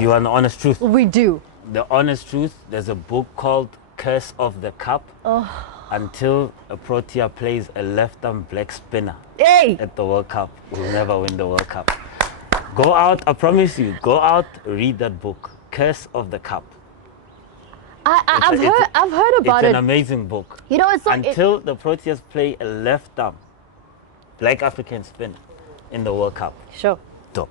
Do you want the honest truth? We do. The honest truth, there's a book called Curse of the Cup. Until a Protea plays a left-arm black spinner at the World Cup, we'll never win the World Cup. Go out, I promise you, go out, read that book, Curse of the Cup. I've heard about it. It's an amazing book. You know, it's so, until the Proteas play a left-arm black African spinner in the World Cup. Sure. Dope.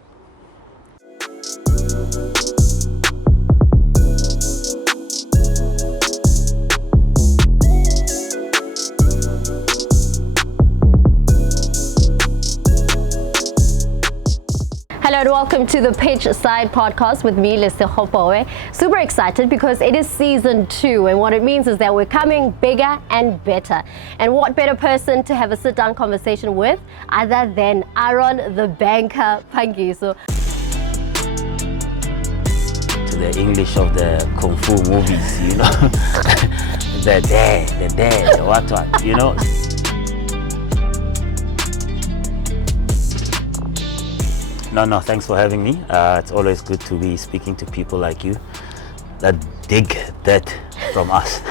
Hello and welcome to the PITCHSIDE podcast with me, Lesego. Super excited because it is season 2, and what it means is that we're coming bigger and better. And what better person to have a sit-down conversation with other than Aaron the banker PHANGISO. To the English of the Kung Fu movies, you know, the what, you know. No, thanks for having me. It's always good to be speaking to people like you that dig that from us.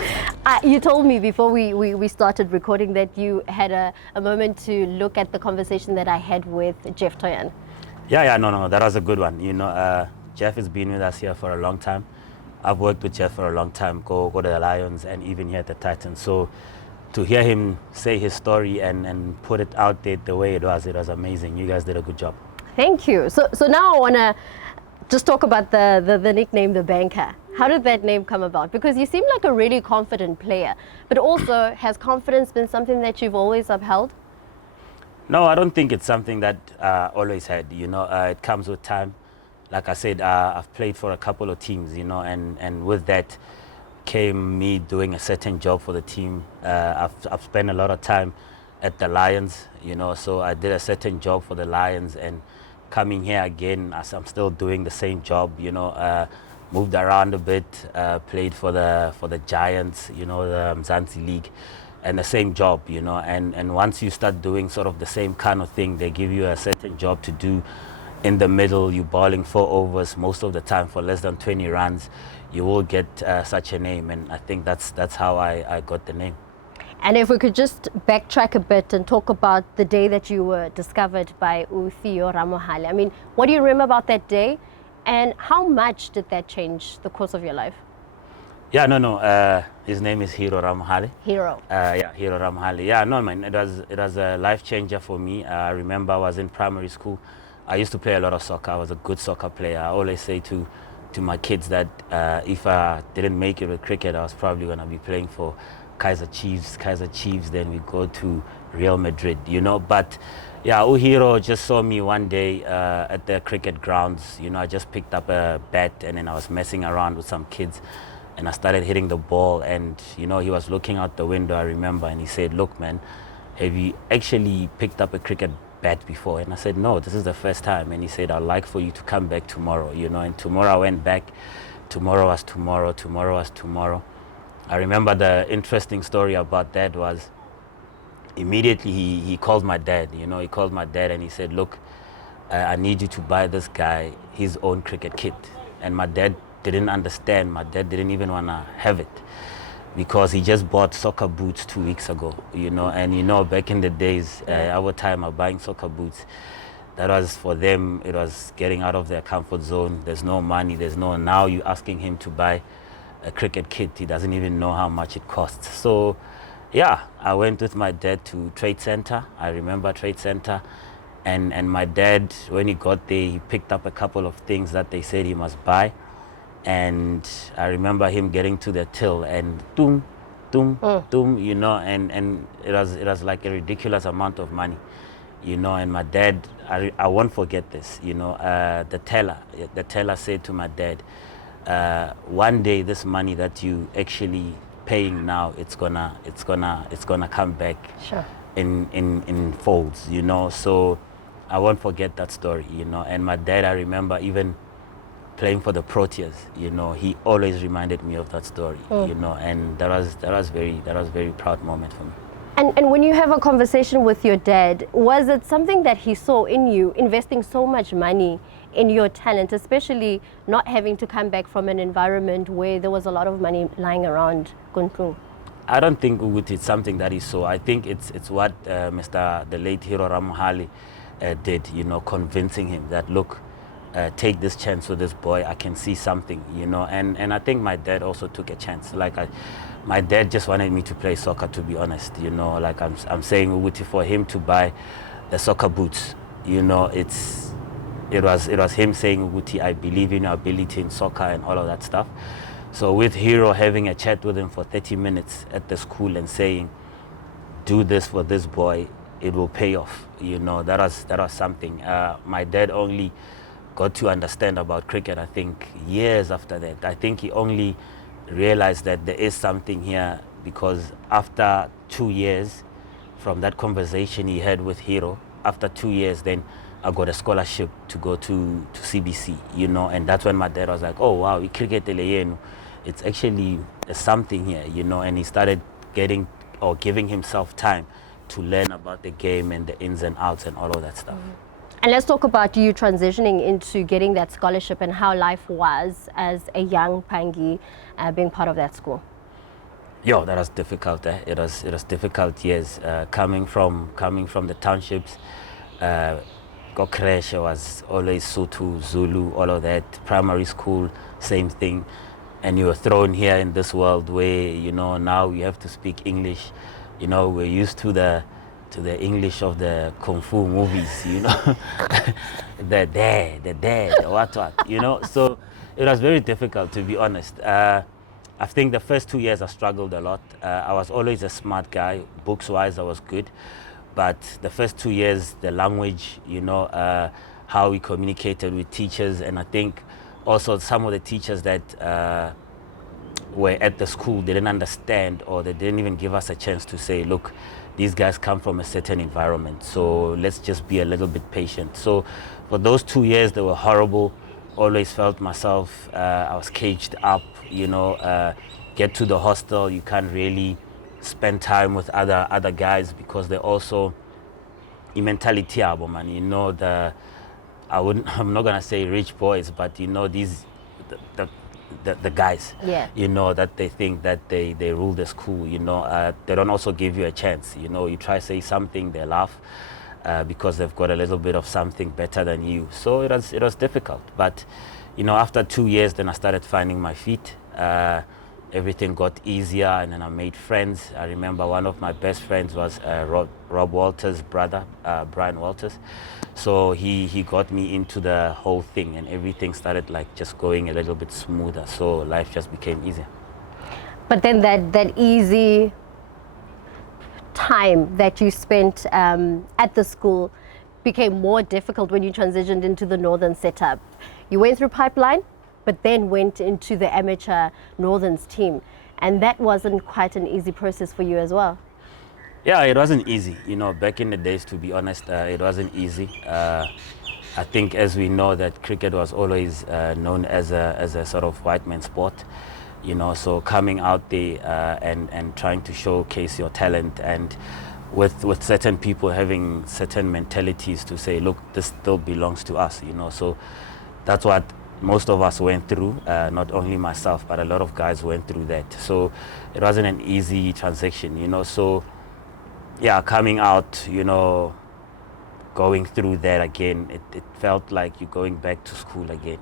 You told me before we started recording that you had a moment to look at the conversation that I had with Jeff Toyan. No, that was a good one. You know, Jeff has been with us here for a long time. I've worked with Jeff for a long time, go to the Lions and even here at the Titans. So to hear him say his story and put it out there the way it was amazing. You guys did a good job. Thank you. So now I want to just talk about the nickname, the banker. How did that name come about? Because you seem like a really confident player, but also has confidence been something that you've always upheld? No, I don't think it's something that always had. You know, it comes with time. Like I said, I've played for a couple of teams, you know, and with that came me doing a certain job for the team. I've spent a lot of time at the Lions, you know, so I did a certain job for the Lions, and coming here again, as I'm still doing the same job, you know, moved around a bit, played for the Giants, you know, the Mzansi League, and the same job, you know, and once you start doing sort of the same kind of thing, they give you a certain job to do in the middle. You're bowling 4 overs most of the time for less than 20 runs, you will get such a name, and I think that's how I got the name. And if we could just backtrack a bit and talk about the day that you were discovered by Theo Ramohale. I mean, what do you remember about that day, and how much did that change the course of your life? Yeah, no. His name is Hero Ramohale. Hero. Hero Ramohale. Yeah, no, man. It was a life changer for me. I remember I was in primary school. I used to play a lot of soccer. I was a good soccer player. I always say to my kids that if I didn't make it with cricket, I was probably going to be playing for Kaiser Chiefs, then we go to Real Madrid, you know. But yeah, Uhiro just saw me one day at the cricket grounds. You know, I just picked up a bat and then I was messing around with some kids and I started hitting the ball, and you know, he was looking out the window, I remember, and he said, "Look, man, have you actually picked up a cricket bat before?" And I said, "No, this is the first time." And he said, "I'd like for you to come back tomorrow," you know. And tomorrow I went back. Tomorrow was tomorrow. I remember the interesting story about that was immediately he called my dad, you know, and he said, "Look, I need you to buy this guy his own cricket kit." And my dad didn't understand. My dad didn't even want to have it because he just bought soccer boots 2 weeks ago, you know. And you know, back in the days, our time of buying soccer boots, that was for them, it was getting out of their comfort zone. There's no money, now you're asking him to buy a cricket kit. He doesn't even know how much it costs. So yeah, I went with my dad to Trade Center. I remember Trade Center, and my dad, when he got there, he picked up a couple of things that they said he must buy, and I remember him getting to the till and doom, you know, and it was like a ridiculous amount of money, you know. And my dad, I won't forget this, you know, the teller said to my dad, one day this money that you actually paying now, it's gonna come back. Sure. in folds, you know. So I won't forget that story, you know. And my dad, I remember even playing for the Proteas, you know, he always reminded me of that story, you know. And that was very proud moment for me. And when you have a conversation with your dad, was it something that he saw in you, investing so much money in your talent, especially not having to come back from an environment where there was a lot of money lying around? Kunku? I don't think it's something that he saw. I think it's what the late Hiro Ramohali did, convincing him that, look, take this chance with this boy. I can see something, and I think my dad also took a chance. My dad just wanted me to play soccer, to be honest, like I'm saying, Uguti, for him to buy the soccer boots, it was him saying, Uguti, I believe in your ability in soccer and all of that stuff. So with Hiro having a chat with him for 30 minutes at the school and saying, do this for this boy, it will pay off, that was something. My dad only got to understand about cricket, I think, years after that. I think he only realized that there is something here because after 2 years from that conversation he had with Hiro, after 2 years, then I got a scholarship to go to CBC, and that's when my dad was like, oh wow, cricket, it's actually something here, and he started giving himself time to learn about the game and the ins and outs and all of that stuff. And let's talk about you transitioning into getting that scholarship and how life was as a young Phangi being part of that school. That was difficult. It was difficult years coming from the townships. Gokreshe was always Sotho, Zulu, all of that. Primary school, same thing. And you were thrown here in this world where now you have to speak English. We're used to the English of the kung fu movies, the what, so it was very difficult, to be honest. I think the first 2 years I struggled a lot. I was always a smart guy, books wise I was good, but the first 2 years, the language, how we communicated with teachers, and I think also some of the teachers that were at the school, they didn't understand, or they didn't even give us a chance to say, look, these guys come from a certain environment, so let's just be a little bit patient. So for those 2 years, they were horrible. Always felt myself, I was caged up, get to the hostel, you can't really spend time with other guys because they're also in mentality, man, I'm not gonna say rich boys, but these the guys, that they think that they rule the school, they don't also give you a chance, you try to say something, they laugh because they've got a little bit of something better than you. So it was difficult, but after 2 years, then I started finding my feet. Everything got easier, and then I made friends. I remember one of my best friends was Rob Walters' brother, Brian Walters. So he got me into the whole thing, and everything started just going a little bit smoother. So life just became easier. But then that easy time that you spent at the school became more difficult when you transitioned into the Northern setup. You went through Pipeline, but then went into the amateur Northerns team. And that wasn't quite an easy process for you as well. Yeah, it wasn't easy. Back in the days, to be honest, it wasn't easy. I think, as we know, that cricket was always known as a sort of white man sport. So coming out there and trying to showcase your talent, and with certain people having certain mentalities to say, look, this still belongs to us. So that's what most of us went through, not only myself, but a lot of guys went through that. So it wasn't an easy transition, so yeah, coming out, going through that again, it felt like you're going back to school again,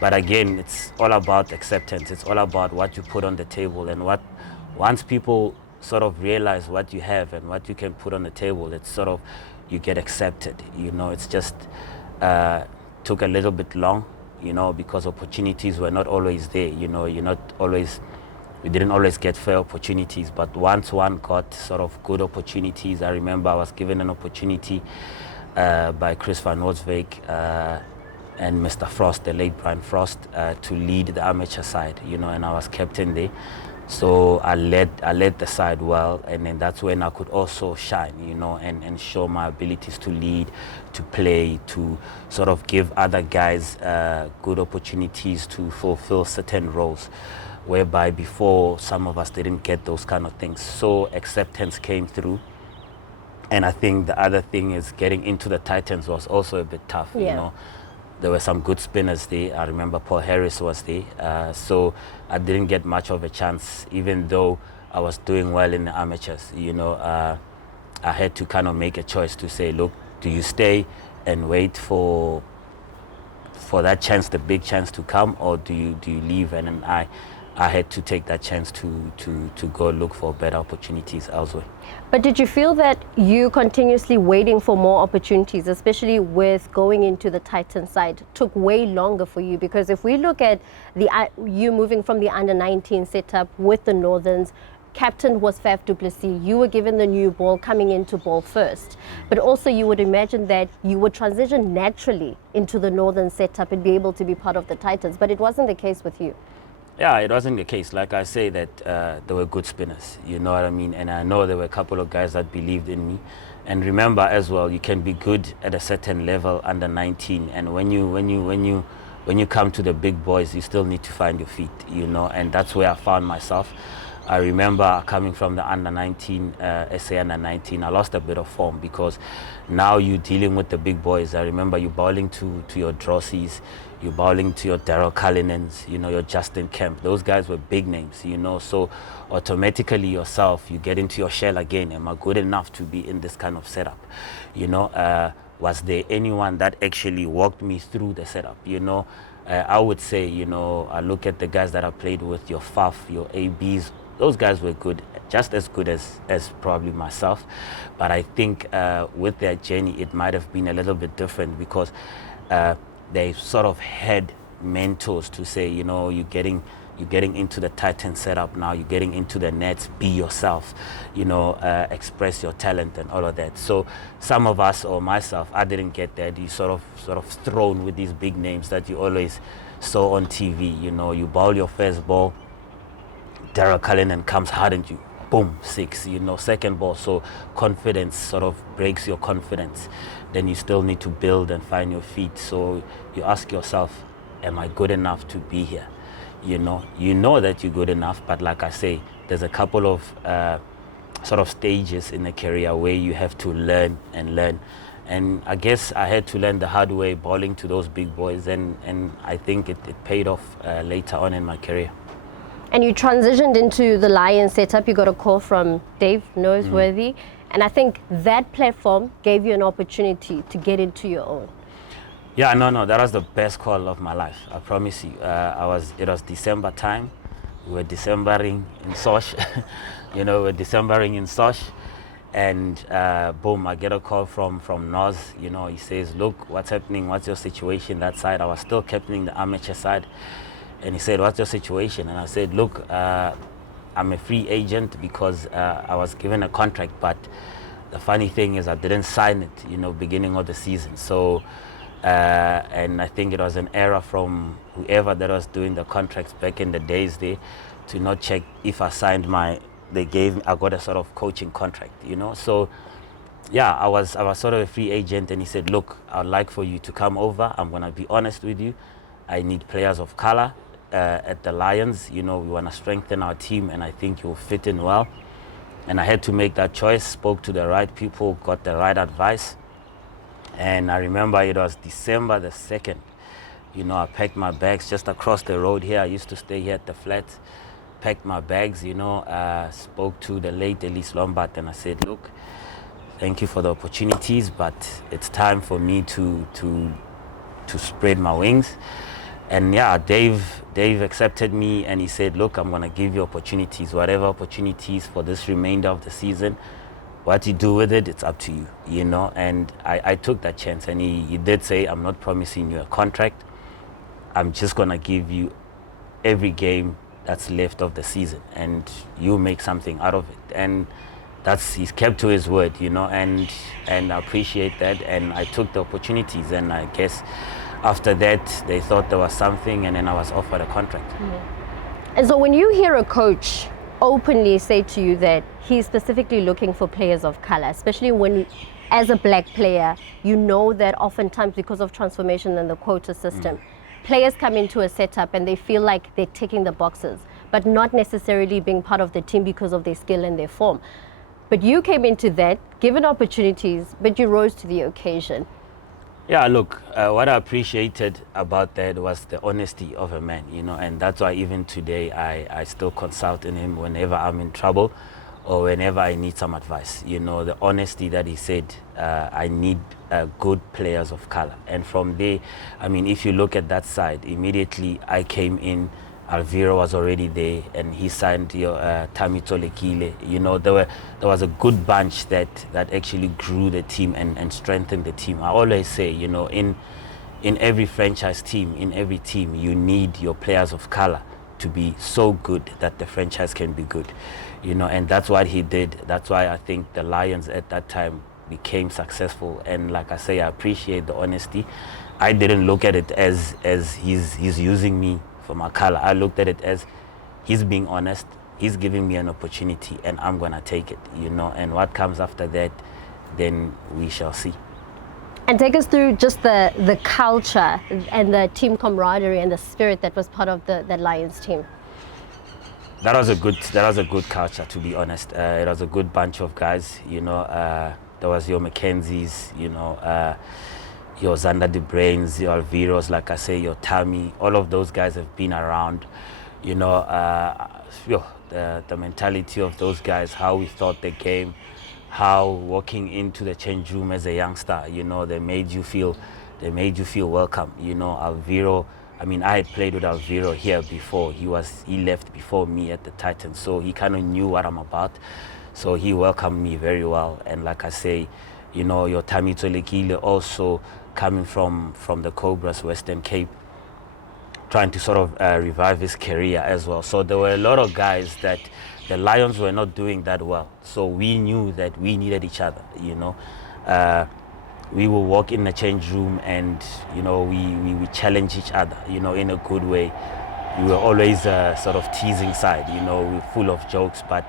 But again, it's all about acceptance. It's all about what you put on the table, and once people sort of realize what you have and what you can put on the table, it's sort of, you get accepted, It's just took a little bit long, because opportunities were not always there, we didn't always get fair opportunities, but once one got sort of good opportunities, I remember I was given an opportunity by Chris van Noodswyk and Mr. Frost, the late Brian Frost, to lead the amateur side, and I was captain there. So I led the side well, and then that's when I could also shine, and show my abilities to lead, to play, to sort of give other guys good opportunities to fulfill certain roles. whereby before some of us didn't get those kind of things. So acceptance came through. And I think the other thing is getting into the Titans was also a bit tough, you know. There were some good spinners there. I remember Paul Harris was there. So I didn't get much of a chance, even though I was doing well in the amateurs, you know. I had to kind of make a choice to say, look, do you stay and wait for that chance, the big chance to come, or do you leave? And then I had to take that chance to go look for better opportunities elsewhere. But did you feel that you continuously waiting for more opportunities, especially with going into the Titan side, took way longer for you? Because if we look at you moving from the under-19 setup with the Northerns, captain was Faf du Plessis. You were given the new ball coming into ball first. But also you would imagine that you would transition naturally into the Northern setup and be able to be part of the Titans. But it wasn't the case with you. Yeah, it wasn't the case. Like I say, that there were good spinners, you know what I mean? And I know there were a couple of guys that believed in me. And remember as well, you can be good at a certain level under 19. And when you come to the big boys, you still need to find your feet, you know? And that's where I found myself. I remember coming from the under-19, SA under-19, I lost a bit of form because now you're dealing with the big boys. I remember you bowling to your Drossies, you're bowling to your Daryl Cullinans, you know, your Justin Kemp. Those guys were big names, you know, so automatically yourself, you get into your shell again. Am I good enough to be in this kind of setup? You know, was there anyone that actually walked me through the setup, you know? I would say, you know, I look at the guys that I played with, your Faf, your ABs, those guys were good, just as good as probably myself. But I think with their journey, it might have been a little bit different because they sort of had mentors to say, you know, you're getting into the Titan setup now, you're getting into the nets, be yourself, you know, express your talent and all of that. So some of us, or myself, I didn't get that. You sort of thrown with these big names that you always saw on TV. You know, you bowl your first ball, Daryl Cullinan comes hard at you, boom, 6, you know, second ball. So confidence sort of breaks your confidence. Then you still need to build and find your feet. So you ask yourself, am I good enough to be here? You know that you're good enough, but like I say, there's a couple of sort of stages in a career where you have to learn and learn. And I guess I had to learn the hard way, bowling to those big boys, and I think it paid off later on in my career. And you transitioned into the Lions setup. You got a call from Dave Noseworthy, and I think that platform gave you an opportunity to get into your own. Yeah, no, that was the best call of my life, I promise you. It was December time. We were Decembering in Sosh, you know, we're Decembering in Sosh, and boom, I get a call from Nos. You know, he says, look, what's happening? What's your situation that side? I was still captaining the amateur side. And he said, what's your situation? And I said, look, I'm a free agent because I was given a contract, but the funny thing is I didn't sign it, you know, beginning of the season. So, and I think it was an error from whoever that was doing the contracts back in the days there to not check if I signed I got a sort of coaching contract, you know. So, yeah, I was sort of a free agent, and he said, look, I'd like for you to come over. I'm going to be honest with you. I need players of color. At the Lions, you know, we want to strengthen our team, and I think you'll fit in well. And I had to make that choice, spoke to the right people, got the right advice. And I remember it was December the 2nd. You know, I packed my bags just across the road here. I used to stay here at the flat. Packed my bags, you know, spoke to the late Elise Lombard, and I said, look, thank you for the opportunities, but it's time for me to spread my wings. And yeah, Dave accepted me, and he said, look, I'm going to give you opportunities, whatever opportunities for this remainder of the season. What you do with it, it's up to you, you know. And I took that chance, and he did say, I'm not promising you a contract. I'm just going to give you every game that's left of the season, and you make something out of it. And he's kept to his word, you know, and I appreciate that. And I took the opportunities, and I guess after that, they thought there was something, and then I was offered a contract. And so when you hear a coach openly say to you that he's specifically looking for players of color, especially when, as a black player, you know that oftentimes because of transformation and the quota system, players come into a setup and they feel like they're ticking the boxes. but not necessarily being part of the team because of their skill and their form. But you came into that, given opportunities, but you rose to the occasion. Yeah, look, what I appreciated about that was the honesty of a man, and that's why even today I still consult in him whenever I'm in trouble or whenever I need some advice. The honesty that he said, I need good players of color. And from there, if you look at that side, immediately I came in, Alviro was already there, and he signed your Tami Tolekile. There was a good bunch that actually grew the team and strengthened the team. I always say, in every franchise team, in every team, you need your players of color to be so good that the franchise can be good. And that's what he did. That's why I think the Lions at that time became successful. And like I say, I appreciate the honesty. I didn't look at it as he's using me for my color. I looked at it as he's being honest, he's giving me an opportunity, and I'm gonna take it, and what comes after that, then we shall see. And take us through just the culture and the team camaraderie and the spirit that was part of the Lions team. That was a good culture, to be honest. It was a good bunch of guys, there was your Mackenzies, your Zander de Brains, your Alviros, like I say, your Tami, all of those guys have been around. The mentality of those guys, how we thought the game, how walking into the change room as a youngster, they made you feel welcome. Alviro, I had played with Alviro here before. He left before me at the Titans, so he kind of knew what I'm about. So he welcomed me very well. And like I say, your Tami Tolekile also coming from the Cobras, Western Cape, trying to sort of revive his career as well. So there were a lot of guys that the Lions were not doing that well. So we knew that we needed each other, we will walk in the change room and, we challenge each other, in a good way. We were always sort of teasing side, we were full of jokes, but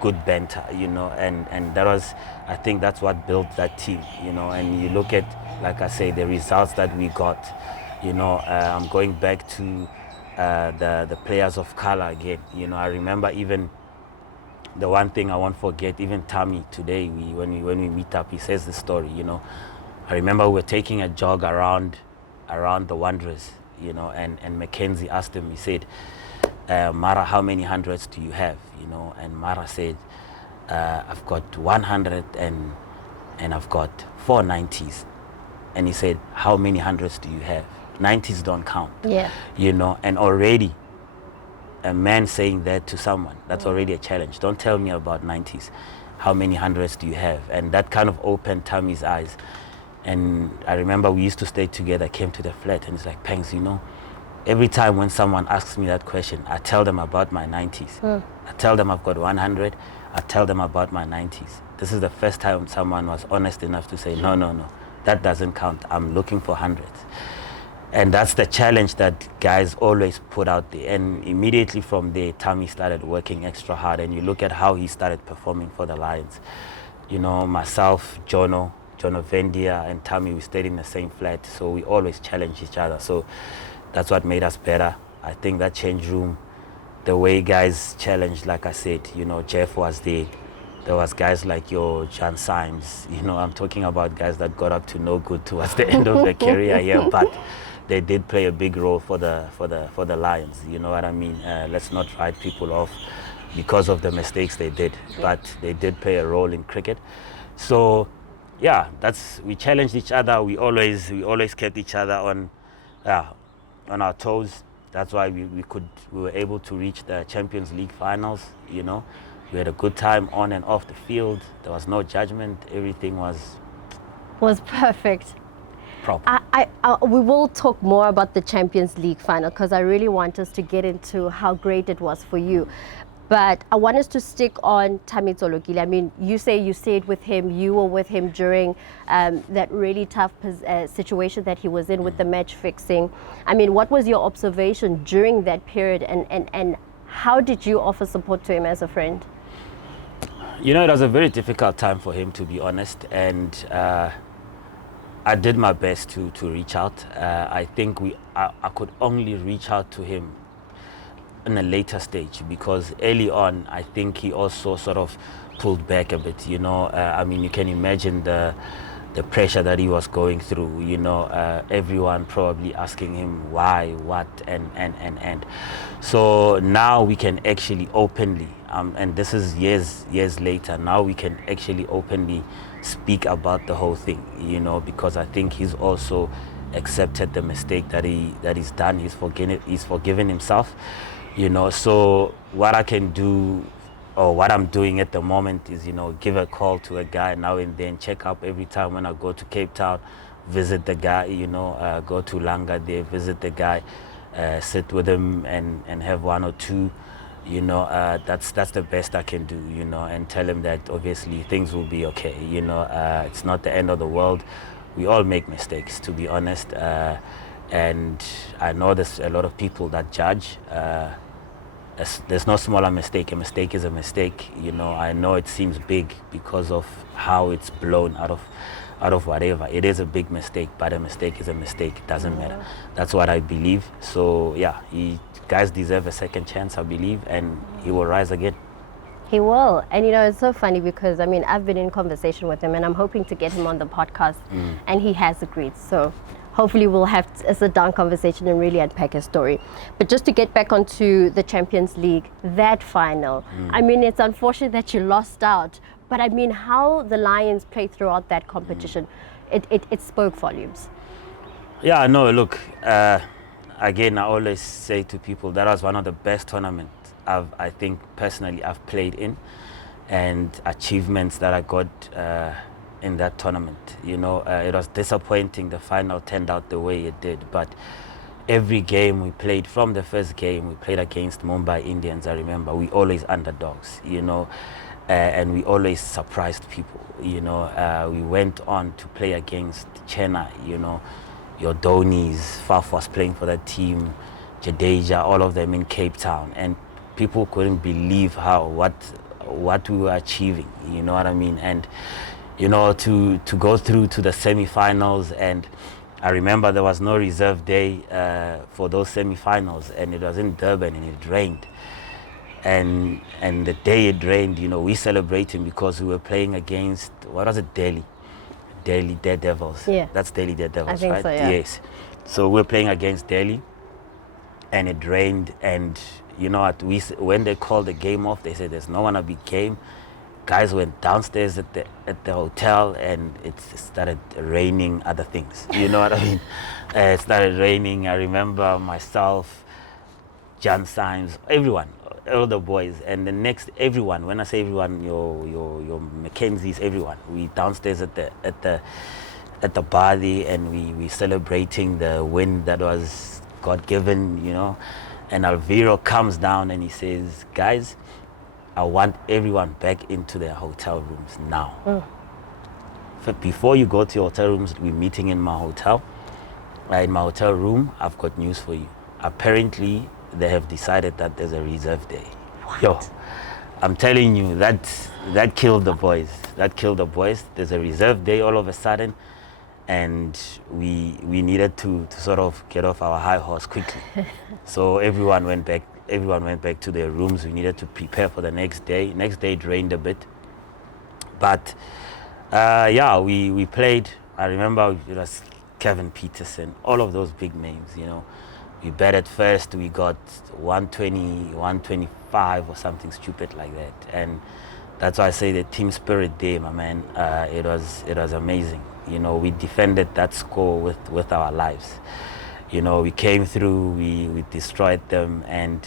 good banter, and that was, I think that's what built that team, and you look at, like I say, the results that we got, I'm going back to the players of color again. I remember even the one thing I won't forget, even Tami today, when we meet up, he says the story, I remember we were taking a jog around the Wanderers, and Mackenzie asked him, he said, Mara, how many hundreds do you have? And Mara said, I've got 100 and I've got 4 90s. And he said, how many hundreds do you have? 90s don't count. Yeah. And already a man saying that to someone, that's already a challenge. Don't tell me about 90s. How many hundreds do you have? And that kind of opened Tami's eyes. And I remember we used to stay together, came to the flat, and it's like, Pangs, every time when someone asks me that question, I tell them about my 90s. I tell them I've got 100. I tell them about my 90s. This is the first time someone was honest enough to say, no, that doesn't count. I'm looking for hundreds. And that's the challenge that guys always put out there. And immediately from there, Tami started working extra hard. And you look at how he started performing for the Lions. Myself, Jono Vendia, and Tami, we stayed in the same flat. So we always challenged each other. So that's what made us better. I think that change room, the way guys challenged, like I said, Jeff was there. There was guys like your John Symes. I'm talking about guys that got up to no good towards the end of their career here, but they did play a big role for the Lions. You know what I mean? Let's not write people off because of the mistakes they did, but they did play a role in cricket. So, yeah, we challenged each other. We always kept each other on our toes. That's why we were able to reach the Champions League finals. We had a good time on and off the field. There was no judgment. Everything was perfect. Proper. We will talk more about the Champions League final because I really want us to get into how great it was for you. But I want us to stick on Tami Tolekile. I mean, you say you stayed with him, you were with him during that really tough situation that he was in with the match fixing. I mean, what was your observation during that period and how did you offer support to him as a friend? It was a very difficult time for him, to be honest, and I did my best to reach out. I think I could only reach out to him in a later stage, because early on I think he also sort of pulled back a bit. I mean, you can imagine the pressure that he was going through. Everyone probably asking him why, what, and. So now we can actually openly, and this is years later. Now we can actually openly speak about the whole thing. Because I think he's also accepted the mistake that he's done. He's forgiven himself. So what I can do, or what I'm doing at the moment, is give a call to a guy now and then, check up every time when I go to Cape Town, visit the guy, go to Langa there, visit the guy, sit with him and have one or two. That's the best I can do, and tell him that obviously things will be okay. It's not the end of the world. We all make mistakes, to be honest, and I know there's a lot of people that judge. There's no smaller mistake. A mistake is a mistake. I know it seems big because of how it's blown out of whatever. It is a big mistake, but a mistake is a mistake. It doesn't matter. That's what I believe. So yeah, guys deserve a second chance, I believe, and he will rise again. He will. And it's so funny because I've been in conversation with him, and I'm hoping to get him on the podcast, and he has agreed. So hopefully we'll have a sit-down conversation and really unpack his story. But just to get back onto the Champions League, that final, it's unfortunate that you lost out, but how the Lions played throughout that competition, it spoke volumes. Yeah, no, look, again, I always say to people, that was one of the best tournaments I think personally I've played in, and achievements that I got in that tournament. It was disappointing the final turned out the way it did, but every game we played, from the first game we played against Mumbai Indians, I remember, we always underdogs, and we always surprised people. We went on to play against Chennai, your Dhonis, Faf was playing for that team, Jadeja, all of them in Cape Town, and people couldn't believe what we were achieving, you know what I mean? And to go through to the semi-finals, and I remember there was no reserve day for those semi-finals, and it was in Durban and it rained, and the day it rained, we celebrating because we were playing against, what was it, Delhi Daredevils. Yeah, that's Delhi Daredevils, I think right? So, yeah. Yes. So we're playing against Delhi, and it rained, and when they called the game off, they said there's no one to be game. Guys went downstairs at the hotel, and it started raining other things. You know what I mean? It started raining. I remember myself, John Symes, everyone, all the boys, and the next everyone. When I say everyone, your Mackenzies, everyone. We downstairs at the bar there, and we celebrating the win that was God given, And Alviro comes down and he says, guys, I want everyone back into their hotel rooms now. Before you go to your hotel rooms, we're meeting in my hotel. In my hotel room, I've got news for you. Apparently, they have decided that there's a reserve day. What? Yo, I'm telling you, that killed the boys. That killed the boys. There's a reserve day all of a sudden, and we needed to sort of get off our high horse quickly. So everyone went back to their rooms. We needed to prepare for the next day. Next day it rained a bit, but we played. I remember it was Kevin Peterson, all of those big names. We batted first. We got 120, 125 or something stupid like that, and that's why I say the team spirit there, my man. It was amazing. We defended that score with our lives. We came through, we destroyed them, and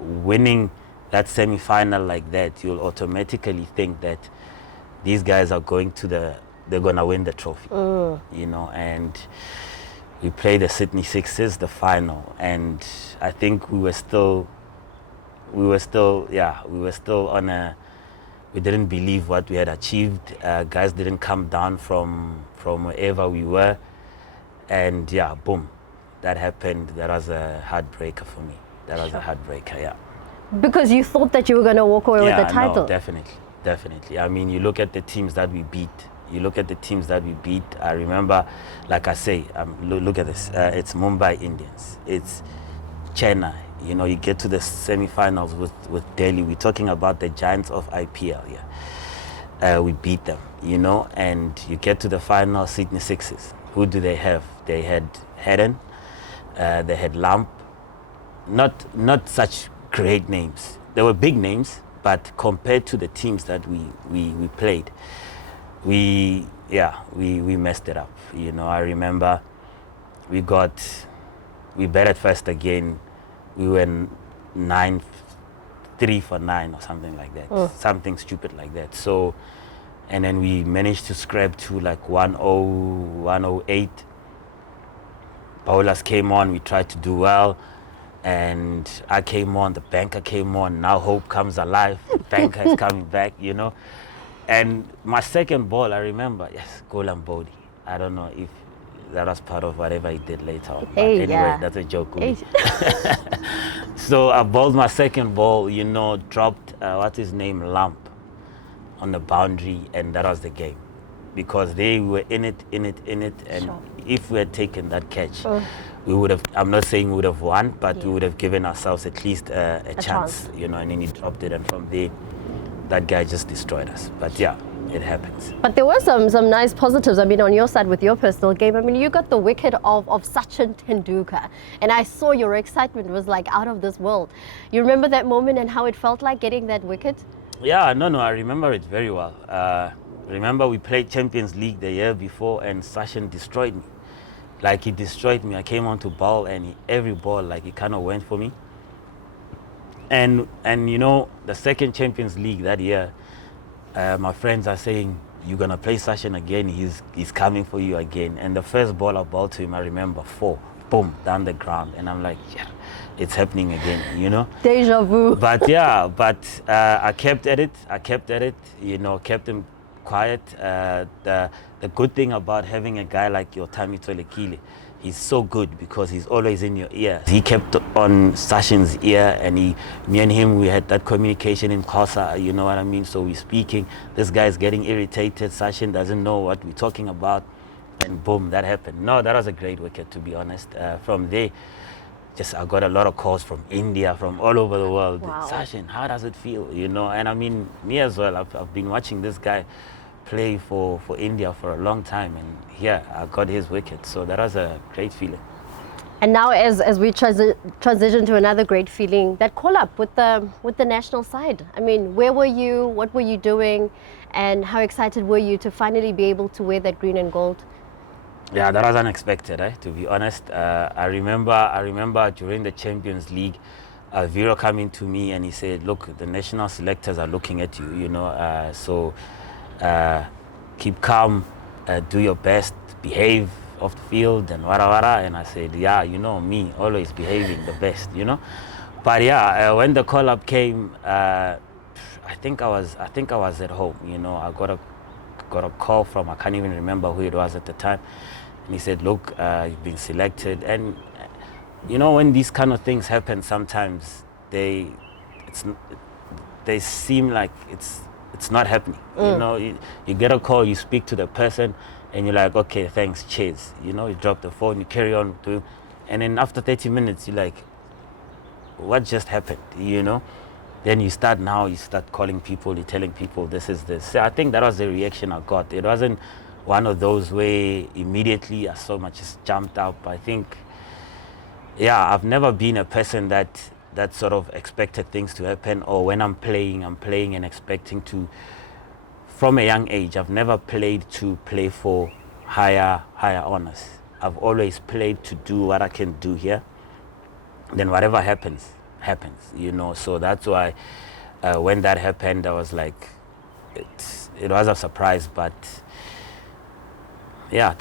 winning that semi-final like that, you'll automatically think that these guys are they're gonna win the trophy. And we played the Sydney Sixers, the final, and I think we were still on a. We didn't believe what we had achieved. Guys didn't come down from wherever we were, and boom, that happened. That was a heartbreaker for me. That was a heartbreaker, yeah. Because you thought that you were going to walk away with the title. No, definitely. I mean, you look at the teams that we beat. I remember, like I say, look at this. It's Mumbai Indians. It's Chennai. You know, you get to the semi-finals with Delhi. We're talking about the giants of IPL, yeah. We beat them, you know, and you get to the final, Sydney Sixers. Who do they have? They had Hedden, they had Lamp. Not such great names. They were big names, but compared to the teams that we played, we messed it up. You know, I remember we batted first again. We were 3 for 9 or something like that. Something stupid like that. So, and then we managed to scrap to like 1-0, 108. Bowlers came on, we tried to do well. And I came on, the banker came on, now hope comes alive. The banker is coming back, you know. And my second ball, I remember, yes, Golam Bodhi. I don't know if that was part of whatever he did later on. But anyway, yeah. That's a joke. So I bowled my second ball, you know, dropped, what's his name, Lamp on the boundary, and that was the game. Because they were in it, and Sure. if we had taken that catch, we would have, I'm not saying we would have won, but we would have given ourselves at least a chance, you know, and then he dropped it, and from there, that guy just destroyed us. But yeah, it happens. But there were some nice positives. I mean, on your side with your personal game, I mean, you got the wicket of Sachin Tendulkar, and I saw your excitement was like out of this world. You remember that moment and how it felt like getting that wicket? Yeah, no, I remember it very well. Remember we played Champions League the year before, and Sachin destroyed me. Like, he destroyed me. I came on to bowl, and every ball, like, he kind of went for me. And you know, the second Champions League that year, my friends are saying, you're going to play Sachin again, he's coming for you again. And the first ball I bowled to him, I remember 4, boom, down the ground. And I'm like, yeah, it's happening again, you know? Deja vu. But yeah, I kept at it, you know, kept him quiet. The good thing about having a guy like your Tami Tolekile, he's so good because he's always in your ear. He kept on Sachin's ear, and me and him, we had that communication in Xhosa, you know what I mean? So we're speaking, this guy's getting irritated, Sachin doesn't know what we're talking about, and boom, that happened. No, that was a great wicket, to be honest. From there, I got a lot of calls from India, from all over the world. Wow. Sachin, how does it feel? You know, and I mean, me as well, I've been watching this guy play for India for a long time, and yeah, I got his wicket, so that was a great feeling. And now as we transition to another great feeling, that call up with the national side. I mean, where were you, what were you doing, and how excited were you to finally be able to wear that green and gold? Yeah, that was unexpected, to be honest. I remember during the Champions League, Viro coming to me and he said, look, the national selectors are looking at you, you know, so keep calm, do your best, behave off the field and wara. And I said, yeah, you know me, always behaving the best, you know. But yeah, when the call up came, I think I was at home, you know. I got a call from, I can't even remember who it was at the time, and he said, look, you've been selected. And you know, when these kind of things happen, sometimes they seem like it's not happening. You know, you get a call, you speak to the person, and you're like, okay, thanks, cheers. You know, you drop the phone, you carry on to, and then after 30 minutes, you're like, what just happened? You know, then you start calling people, you're telling people this is this. So I think that was the reaction I got. It wasn't one of those where immediately I so much just jumped up. I think, yeah, I've never been a person that sort of expected things to happen, or when I'm playing and expecting to, from a young age, I've never played to play for higher honors. I've always played to do what I can do here. Then whatever happens, you know. So that's why when that happened, I was like, it was a surprise, but yeah,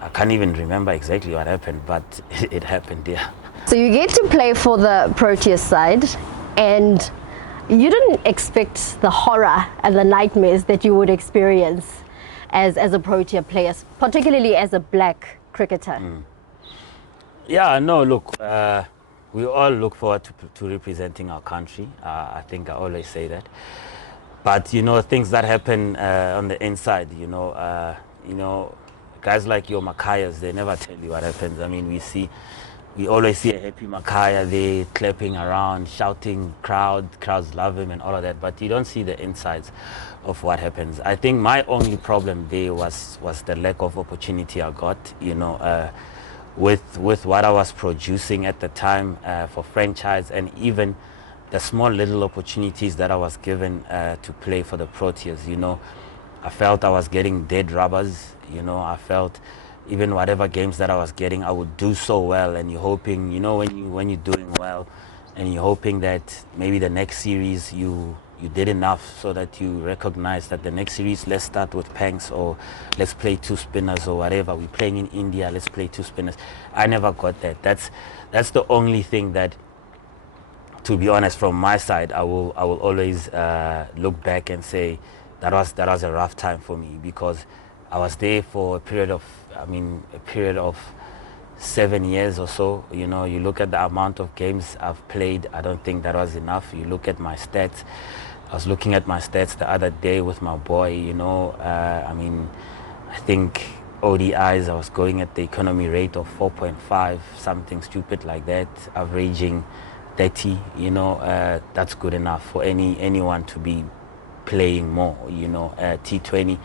I can't even remember exactly what happened, but it happened, yeah. So you get to play for the Proteas side, and you didn't expect the horror and the nightmares that you would experience as a Protea player, particularly as a black cricketer. Yeah, no, look, we all look forward to representing our country. I think I always say that. But, you know, things that happen on the inside, you know, guys like your Makayas, they never tell you what happens. I mean, we we always see a happy Makaya there clapping around, shouting, crowds love him and all of that, but you don't see the insides of what happens. I think my only problem there was the lack of opportunity I got, you know, with what I was producing at the time for franchise, and even the small little opportunities that I was given to play for the Proteas. You know, I felt I was getting dead rubbers. You know, I felt even whatever games that I was getting, I would do so well, and you're hoping, you know, when you're doing well, and you're hoping that maybe the next series you did enough so that you recognize that the next series, let's start with Pangs, or let's play 2 spinners or whatever. We're playing in India, let's play 2 spinners. I never got that. That's the only thing that, to be honest, from my side, I will always look back and say that was a rough time for me, because I was there for a period of 7 years or so. You know, you look at the amount of games I've played, I don't think that was enough. You look at my stats. I was looking at my stats the other day with my boy, you know. I think ODIs, I was going at the economy rate of 4.5, something stupid like that, averaging 30, you know. That's good enough for anyone to be playing more, you know. T20,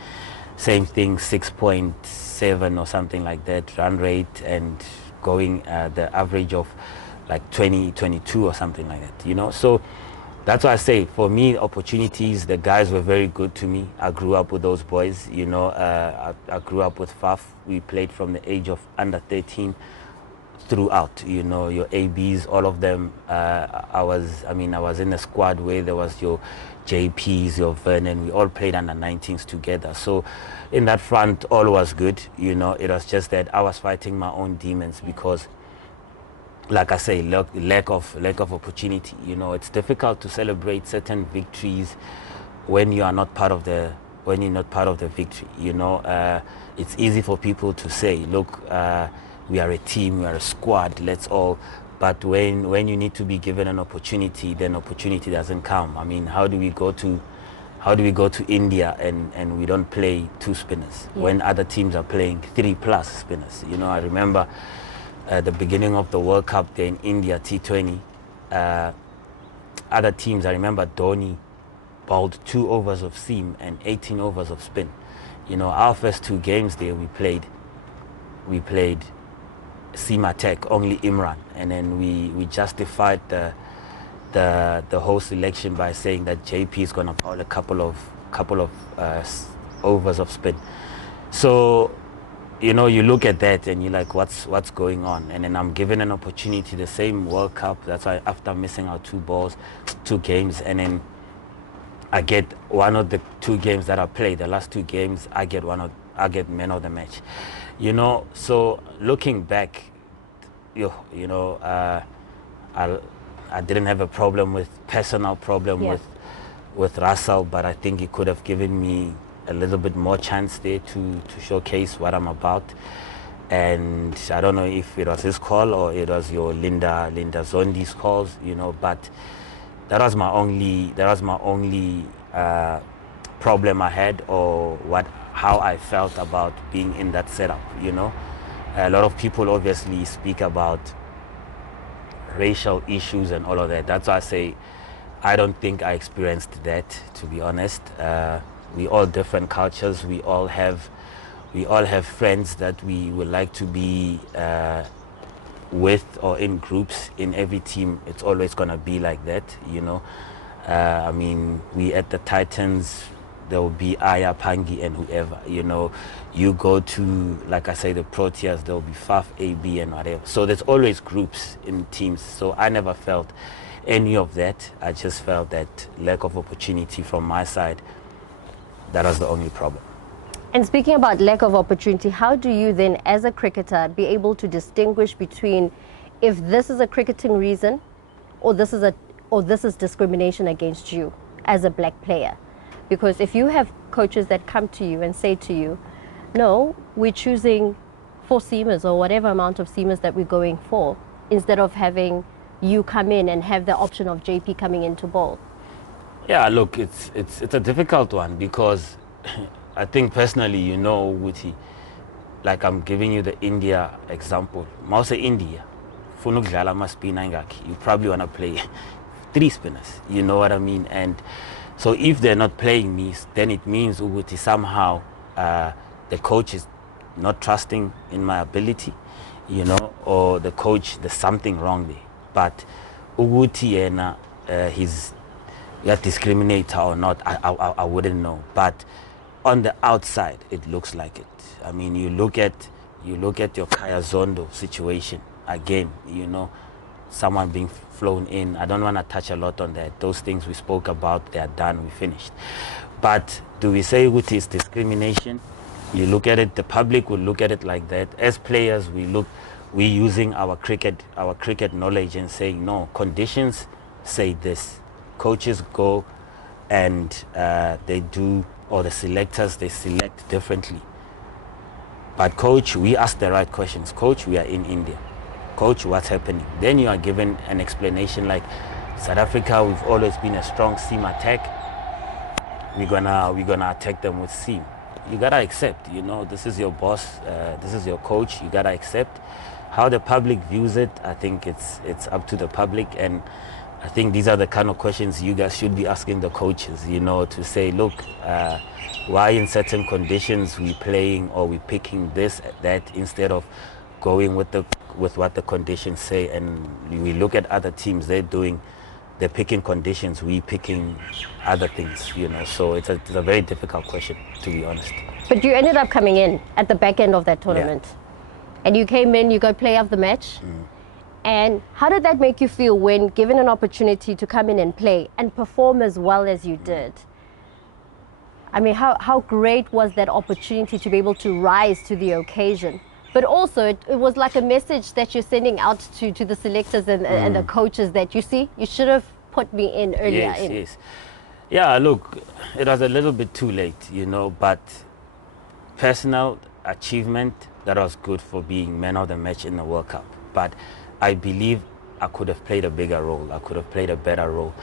same thing, 6.7 or something like that run rate, and going the average of like 22 or something like that, you know. So that's why I say, for me, opportunities, the guys were very good to me. I grew up with those boys, you know. I grew up with Faf. We played from the age of under 13 throughout, you know, your ABs, all of them. I was in a squad where there was your JPs, your Vernon. We all played under 19s together. So in that front, all was good, you know. It was just that I was fighting my own demons, because, like I say, lack of opportunity. You know, it's difficult to celebrate certain victories when you're not part of the victory. You know, it's easy for people to say, look, we are a team, we are a squad, let's all. But when you need to be given an opportunity, then opportunity doesn't come. I mean, how do we go to India and we don't play 2 spinners when other teams are playing 3+ spinners? You know, I remember at the beginning of the World Cup there in India, T20, other teams, I remember Dhoni bowled 2 overs of seam and 18 overs of spin. You know, our first 2 games there, we played seam attack, only Imran, and then we justified the whole selection by saying that JP is going to bowl a couple of overs of spin. So, you know, you look at that and you're like, what's going on? And then I'm given an opportunity, the same World Cup. That's why after missing out 2 games, and then I get one of the 2 games that I played, the last 2 games, I get man of the match. You know, so looking back, you know, I didn't have a personal problem with Russell, but I think he could have given me a little bit more chance there to showcase what I'm about. And I don't know if it was his call or it was your Linda Zondi's calls, you know, but that was my only problem I had, or how I felt about being in that setup, you know. A lot of people obviously speak about racial issues and all of that. That's why I say I don't think I experienced that, to be honest. We all different cultures. We all have friends that we would like to be with, or in groups. In every team, it's always gonna be like that, you know. I mean, we at the Titans, there will be Aya, Pangi, and whoever, you know. You go to, like I say, the Proteas, there will be Faf, AB, and whatever. So there's always groups in teams. So I never felt any of that. I just felt that lack of opportunity from my side. That was the only problem. And speaking about lack of opportunity, how do you then, as a cricketer, be able to distinguish between if this is a cricketing reason, or this is discrimination against you as a black player? Because if you have coaches that come to you and say to you, no, we're choosing 4 seamers or whatever amount of seamers that we're going for, instead of having you come in and have the option of JP coming into bowl. Yeah, look, it's a difficult one, because I think personally, you know, Wuti, like I'm giving you the India example. Mausa India, ufuna ukudlala ama-spinner ingakhi, you probably want to play 3 spinners, you know what I mean? And so if they're not playing me, then it means ukuthi somehow the coach is not trusting in my ability, you know, or the coach, there's something wrong there. But ukuthi yena he's a discriminator or not, I wouldn't know. But on the outside, it looks like it. I mean, you look at your Kaya Zondo situation again, you know, someone being flown in. I don't want to touch a lot on that. Those things we spoke about, they are done, we finished. But do we say it is discrimination? You look at it, the public will look at it like that. As players, we're using our cricket knowledge and saying, no, conditions say this. Coaches go and they do, or the selectors, they select differently. But coach, we ask the right questions. Coach, we are in India. Coach, what's happening? Then you are given an explanation like, South Africa, we've always been a strong seam attack. We're gonna attack them with seam. You gotta accept, you know, this is your boss, this is your coach. You gotta accept. How the public views it, I think it's up to the public, and I think these are the kind of questions you guys should be asking the coaches, you know, to say, look, why in certain conditions we playing or we picking this, that, instead of going with what the conditions say. And we look at other teams, they're picking conditions, we picking other things, you know. So it's a very difficult question, to be honest. But you ended up coming in at the back end of that tournament. Yeah. And you came in, you got player of the match. And how did that make you feel when given an opportunity to come in and play and perform as well as you did? I mean, how great was that opportunity to be able to rise to the occasion? But also, it was like a message that you're sending out to the selectors and the coaches that, you see, you should have put me in earlier. Yes. Yeah, look, it was a little bit too late, you know, but personal achievement, that was good for being man of the match in the World Cup. But I believe I could have played a bigger role. I could have played a better role.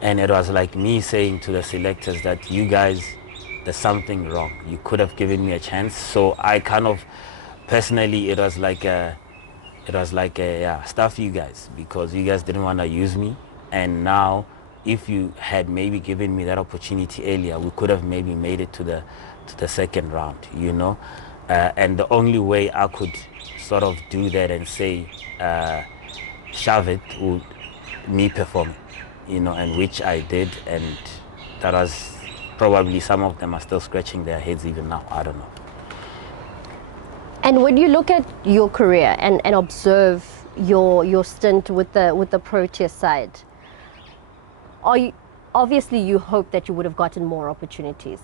And it was like me saying to the selectors that, you guys, there's something wrong. You could have given me a chance. So I kind of, personally, it was like stuff you guys, because you guys didn't want to use me. And now, if you had maybe given me that opportunity earlier, we could have maybe made it to the second round, you know. And the only way I could sort of do that and say, shove it, would me performing, you know, and which I did. And that was probably, some of them are still scratching their heads even now. I don't know. And when you look at your career and observe your stint with the Proteas side, obviously you hope that you would have gotten more opportunities.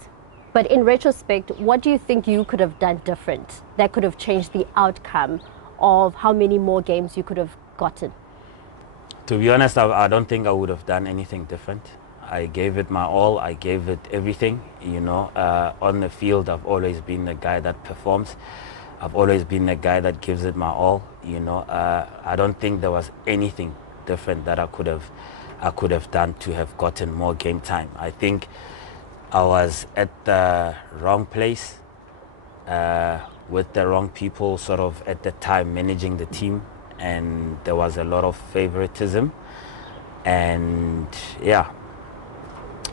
But in retrospect, what do you think you could have done different that could have changed the outcome of how many more games you could have gotten? To be honest, I don't think I would have done anything different. I gave it my all. I gave it everything, you know. On the field, I've always been the guy that performs. I've always been the guy that gives it my all, you know. I don't think there was anything different that I could have done to have gotten more game time. I think I was at the wrong place with the wrong people, sort of at the time managing the team, and there was a lot of favoritism. And yeah,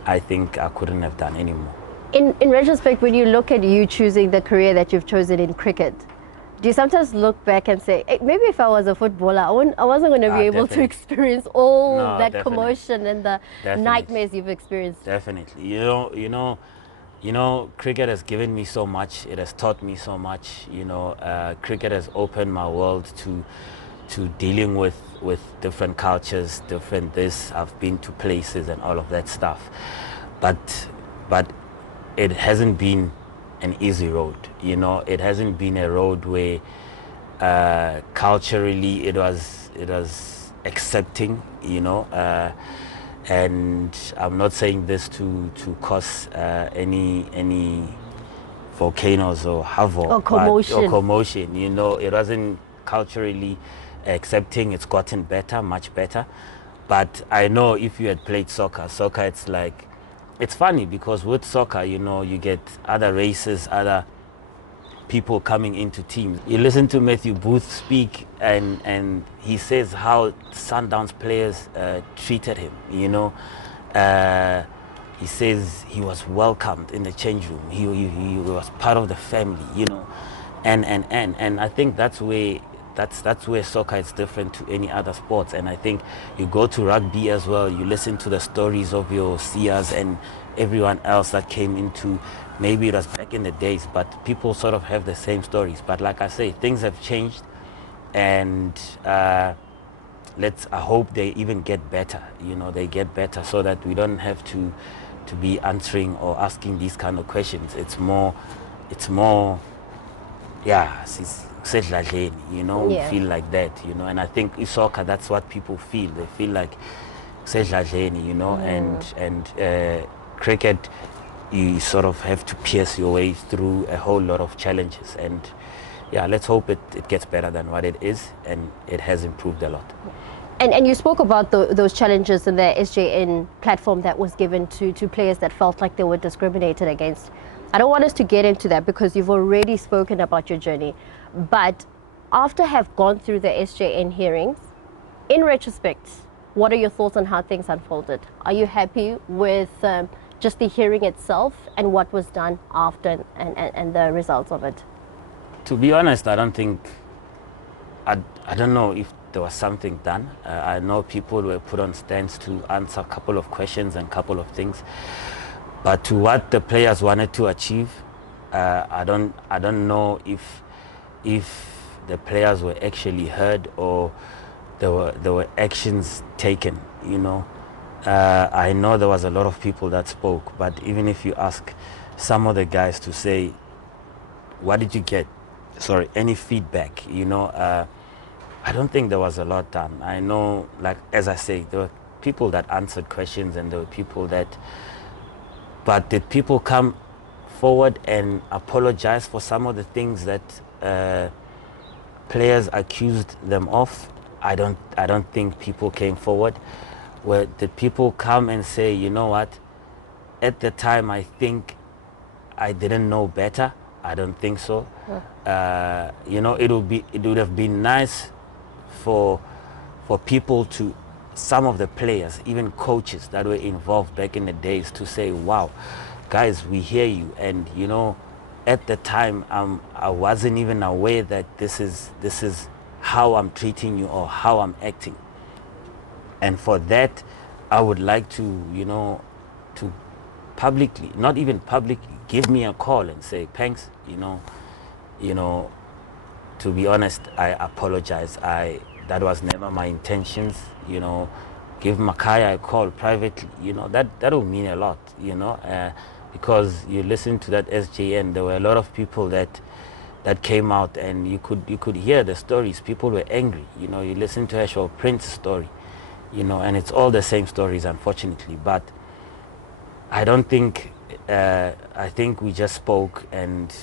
I think I couldn't have done any more. In retrospect, when you look at you choosing the career that you've chosen in cricket, do you sometimes look back and say, hey, maybe if I was a footballer, I wasn't going to be able to experience all that commotion and the nightmares you've experienced? Definitely. You know, cricket has given me so much. It has taught me so much. You know, cricket has opened my world to dealing with different cultures, different this. I've been to places and all of that stuff. But it hasn't been an easy road, you know. It hasn't been a road where culturally it was accepting, you know. And I'm not saying this to cause any volcanoes or havoc or commotion. You know, it wasn't culturally accepting. It's gotten better, much better. But I know if you had played soccer, it's like, it's funny because with soccer, you know, you get other races, other people coming into teams. You listen to Matthew Booth speak, and he says how Sundowns players treated him, you know. He says he was welcomed in the change room. He was part of the family, you know. And I think that's where soccer is different to any other sports. And I think you go to rugby as well, you listen to the stories of your seers and everyone else that came into, maybe it was back in the days, but people sort of have the same stories. But like I say, things have changed, and I hope they even get better, you know, they get better so that we don't have to be answering or asking these kind of questions. It's more yeah, you know, we feel like that, you know. And I think in soccer, that's what people feel. They feel like you know. And cricket, you sort of have to pierce your way through a whole lot of challenges. And yeah, let's hope it gets better than what it is, and it has improved a lot. And you spoke about those challenges in the SJN platform that was given to players that felt like they were discriminated against. I don't want us to get into that because you've already spoken about your journey. But after have gone through the SJN hearings, in retrospect, what are your thoughts on how things unfolded? Are you happy with just the hearing itself and what was done after and the results of it? To be honest, I don't think, I don't know if there was something done. I know people were put on stands to answer a couple of questions and a couple of things. But to what the players wanted to achieve, I don't know if the players were actually heard or there were actions taken, you know. I know there was a lot of people that spoke, but even if you ask some of the guys to say, what did you get? Sorry, any feedback, you know, I don't think there was a lot done. I know, like, as I say, there were people that answered questions and there were people that, but did people come forward and apologize for some of the things that players accused them of? I don't think people came forward. Where did people come and say, you know what, at the time I think I didn't know better? I don't think so. You know, it would have been nice for people to, some of the players, even coaches that were involved back in the days, to say, wow, guys, we hear you. And you know, at the time I wasn't even aware that this is how I'm treating you or how I'm acting. And for that, I would like to, you know, to publicly, not even publicly, give me a call and say, thanks, you know, to be honest, I apologize. That was never my intentions, you know. Give Makaya a call privately, you know, that will mean a lot, you know, because you listen to that SJN, there were a lot of people that came out, and you could hear the stories. People were angry, you know. You listen to Ashwell Prince's story, you know, and it's all the same stories, unfortunately. But I don't think, I think we just spoke, and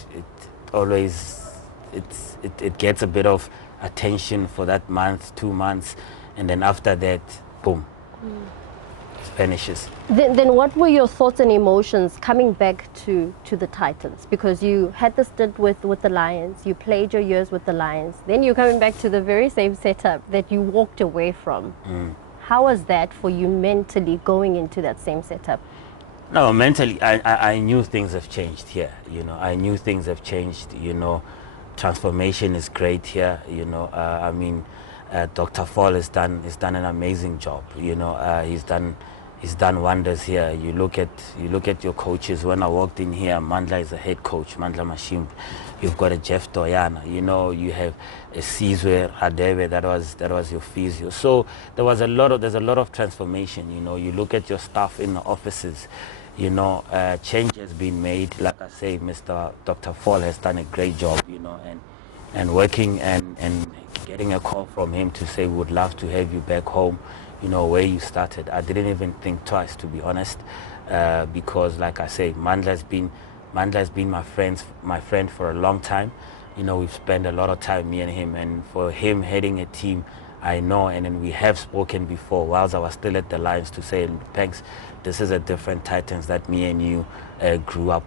it gets a bit of attention for that month, 2 months, and then after that, boom, it vanishes. Then what were your thoughts and emotions coming back to the Titans? Because you had the stint with the Lions, you played your years with the Lions, then you're coming back to the very same setup that you walked away from. How was that for you mentally going into that same setup? No, mentally, I knew things have changed here, you know. I knew things have changed, you know. Transformation is great here, you know. I mean, Dr. Fall has done an amazing job, you know. He's done wonders here. You look at your coaches. When I walked in here, Mandla is a head coach, Mandla Mashimba. You've got a Jeff Doyana, you know. You have a Sizwe Radebe that was your physio. So there's a lot of transformation, you know. You look at your staff in the offices, you know. Change has been made. Like I say, Dr. Fall has done a great job, you know, and working and getting a call from him to say, we would love to have you back home, you know, where you started. I didn't even think twice, to be honest, because like I say, Mandla has been my friend for a long time. You know, we've spent a lot of time, me and him, and for him heading a team, I know, and then we have spoken before whilst I was still at the Lions, to say, thanks, this is a different Titans that me and you grew up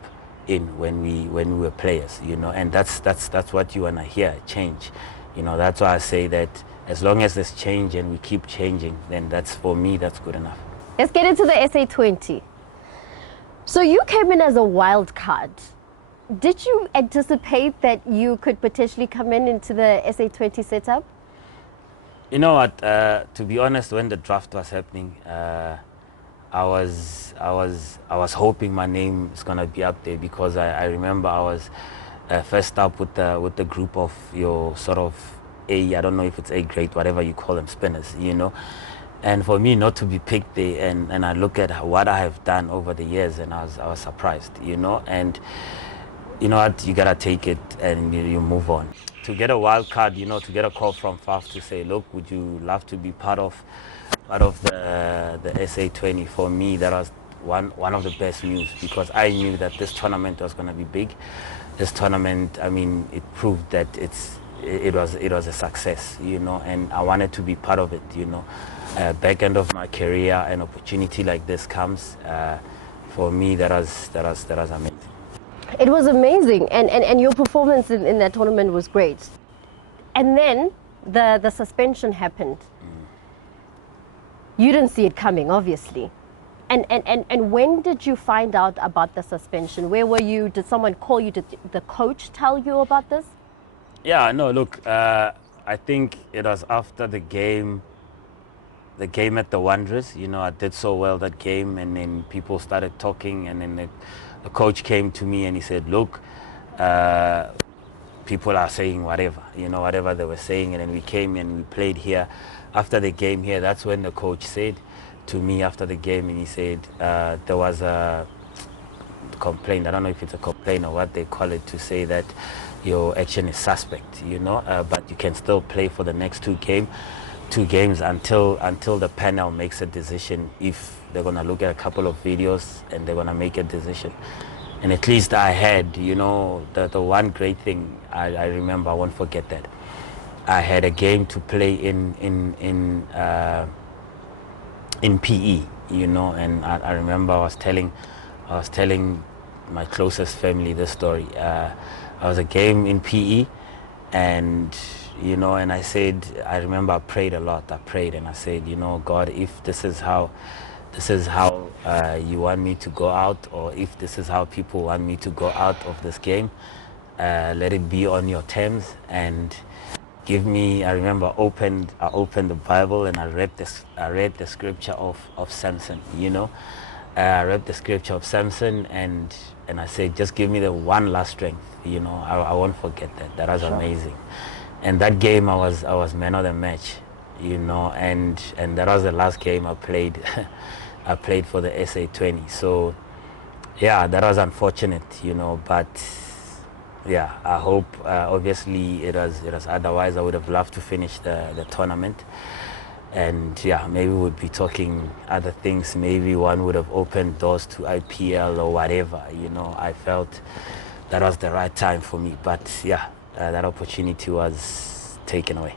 in when we were players, you know, and that's what you wanna hear, change. You know, that's why I say that as long as there's change and we keep changing, then that's, for me, that's good enough. Let's get into the SA20. So you came in as a wild card. Did you anticipate that you could potentially come into the SA20 setup? You know what? To be honest, when the draft was happening, I was hoping my name is gonna be up there, because I remember I was first up with the group of your sort of I don't know if it's A grade, whatever you call them, spinners, you know. And for me not to be picked there, and I look at what I have done over the years, and I was surprised, you know. And you know what, you gotta take it and you move on. To get a wild card, you know, to get a call from FAF to say, look, would you love to be part of the SA20, for me, that was one of the best news, because I knew that this tournament was going to be big. This tournament, I mean, it proved that it was a success, you know, and I wanted to be part of it, you know. Back end of my career, an opportunity like this comes, for me, that was amazing. It was amazing, and your performance in that tournament was great. And then the suspension happened. You didn't see it coming, obviously. And when did you find out about the suspension? Where were you? Did someone call you? Did the coach tell you about this? Yeah, no, look, I think it was after the game at the Wanderers. You know, I did so well that game, and then people started talking, and then the coach came to me and he said, look, people are saying whatever, you know, whatever they were saying. And then we came and we played here. After the game here, that's when the coach said to me after the game, and he said there was a complaint, I don't know if it's a complaint or what they call it, to say that your action is suspect, you know, but you can still play for the next two games until the panel makes a decision, if they're going to look at a couple of videos and they're going to make a decision. And at least I had, you know, the one great thing I remember, I won't forget that. I had a game to play in PE, you know, and I remember I was telling my closest family this story. I was a game in PE, and you know, and I said, I remember I prayed a lot. I prayed and I said, you know, God, if this is how you want me to go out, or if this is how people want me to go out of this game, let it be on your terms, and give me. I remember I opened the Bible and I read the scripture of Samson, you know. I read the scripture of Samson, and I said, just give me the one last strength, you know. I won't forget that. That was amazing. And that game I was man of the match, you know, and that was the last game I played. I played for the SA20. So yeah, that was unfortunate, you know, but yeah, I hope, obviously it was otherwise. I would have loved to finish the tournament, and yeah, maybe we'd be talking other things. Maybe one would have opened doors to IPL or whatever, you know. I felt that was the right time for me, but yeah, that opportunity was taken away.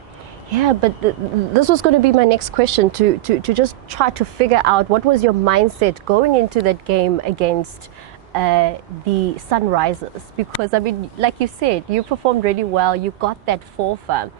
Yeah, but this was going to be my next question, to just try to figure out what was your mindset going into that game against the Sunrisers, because I mean, like you said, you performed really well, you got that forfeit,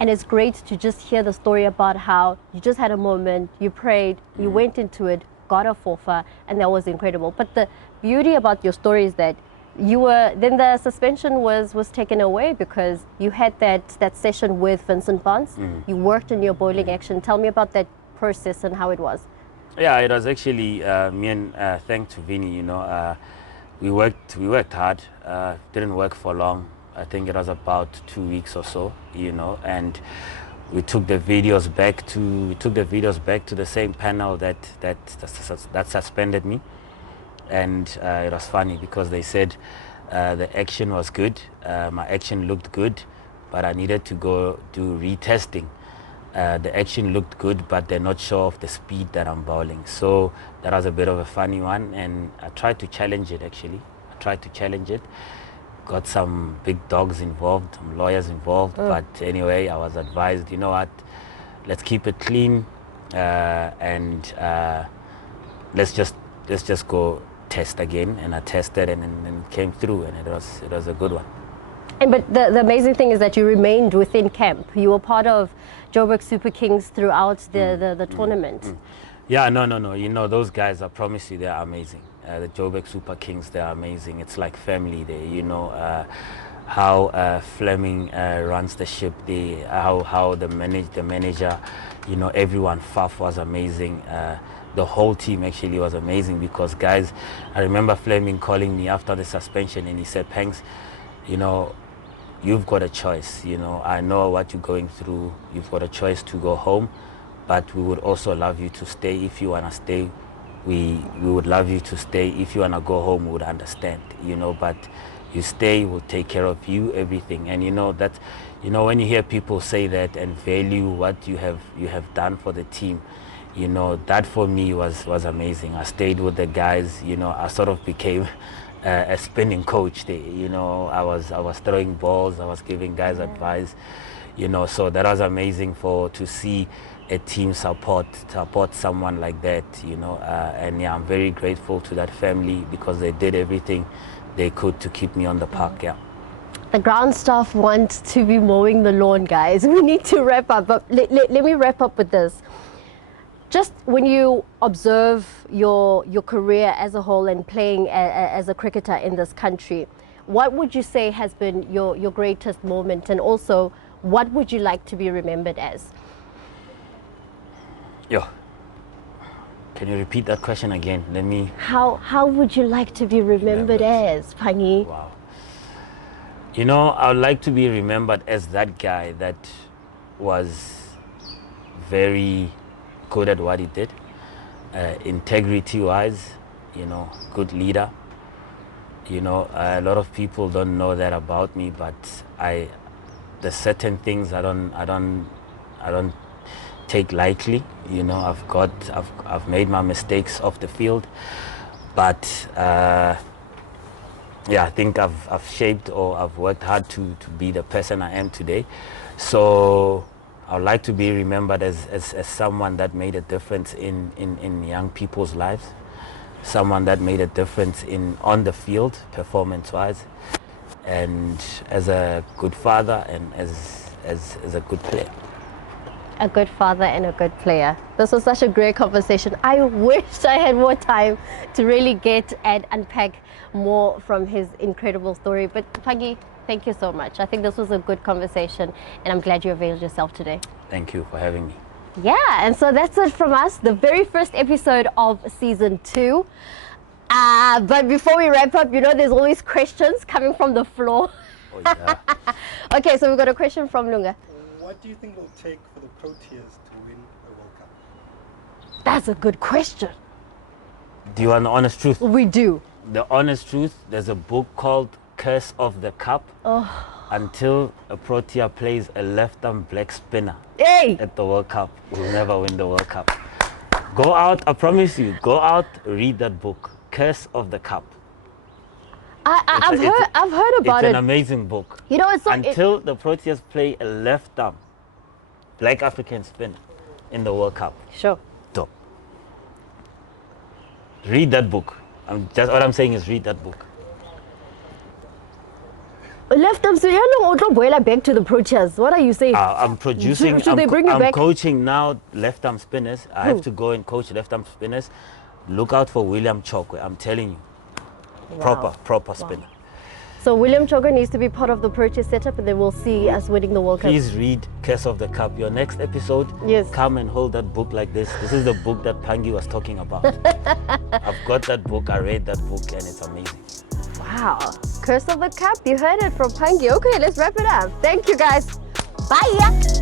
and it's great to just hear the story about how you just had a moment, you prayed, you went into it, got a forfeit, and that was incredible. But the beauty about your story is that then the suspension was taken away, because you had that session with Vincent Barnes. You worked in your bowling action. Tell me about that process and how it was. Yeah, it was actually me, and thanks to Vinny, you know, we worked hard. Didn't work for long. I think it was about 2 weeks or so, you know, and we took the videos back to the same panel that suspended me. And it was funny because they said the action was good, my action looked good, but I needed to go do retesting. The action looked good, but they're not sure of the speed that I'm bowling. So that was a bit of a funny one, and I tried to challenge it actually. Got some big dogs involved, some lawyers involved, but anyway, I was advised, you know what, let's keep it clean, and let's just go test again, and I tested, and it came through, and it was a good one. And but the amazing thing is that you remained within camp. You were part of Joburg Super Kings throughout the tournament. Yeah, no. You know, those guys, I promise you, they're amazing. The Joburg Super Kings, they're amazing. It's like family there, you know. How Fleming runs the ship, how the manager, you know, everyone, Faf was amazing. The whole team actually was amazing, because guys, I remember Fleming calling me after the suspension, and he said, Pangs, you know, you've got a choice. You know, I know what you're going through. You've got a choice to go home, but we would also love you to stay. If you want to stay, we would love you to stay. If you want to go home, we would understand, you know, but you stay, we'll take care of you, everything. And you know that, you know, when you hear people say that and value what you have done for the team, you know, that for me was amazing. I stayed with the guys, you know, I sort of became a spinning coach there, you know. I was throwing balls, I was giving guys advice, you know, so that was amazing to see a team support someone like that, you know. And yeah, I'm very grateful to that family, because they did everything they could to keep me on the park. Yeah. The ground staff wants to be mowing the lawn, guys. We need to wrap up, but let me wrap up with this. Just when you observe your career as a whole and playing as a cricketer in this country, what would you say has been your greatest moment, and also what would you like to be remembered as? Yo, can you repeat that question again? Let me... How would you like to be remembered as, Phangi? Wow. You know, I would like to be remembered as that guy that was very good at what he did, integrity-wise, you know, good leader. You know, a lot of people don't know that about me, but there's certain things I don't take lightly. You know, I've made my mistakes off the field, but yeah, I think I've shaped, or I've worked hard to be the person I am today. So I would like to be remembered as someone that made a difference in young people's lives, someone that made a difference on the field, performance-wise, and as a good father, and as a good player. A good father and a good player. This was such a great conversation. I wish I had more time to really get and unpack more from his incredible story. But Phangi, thank you so much. I think this was a good conversation, and I'm glad you availed yourself today. Thank you for having me. Yeah, and so that's it from us, the very first episode of season 2. But before we wrap up, you know, there's always questions coming from the floor. Oh, yeah. Okay, so we've got a question from Lunga. What do you think it will take for the Proteas to win a World Cup? That's a good question. Do you want the honest truth? We do. The honest truth, there's a book called Curse of the Cup. Oh. Until a Protea plays a left-arm black spinner at the World Cup, we'll never win the World Cup. Go out, I promise you, go out, read that book, Curse of the Cup. I've heard about it. It's an amazing book. You know, it's so, until the Proteas play a left-arm black African spinner in the World Cup. Sure. Top. Read that book. All I'm saying is read that book. Left arm, so you're back to the Proteas. What are you saying? I'm producing. Should they bring you back? I'm coaching now left-arm spinners. I have to go and coach left-arm spinners. Look out for William Chokwe. I'm telling you, Wow. proper spinner. So William Chokwe needs to be part of the Proteas setup, and then we'll see us winning the World Cup. Please read Curse of the Cup. Your next episode, yes, come and hold that book like this. This is the book that Phangi was talking about. I've got that book. I read that book, and it's amazing. Wow. Curse of the Cup. You heard it from Phangi. Okay, let's wrap it up. Thank you, guys. Bye.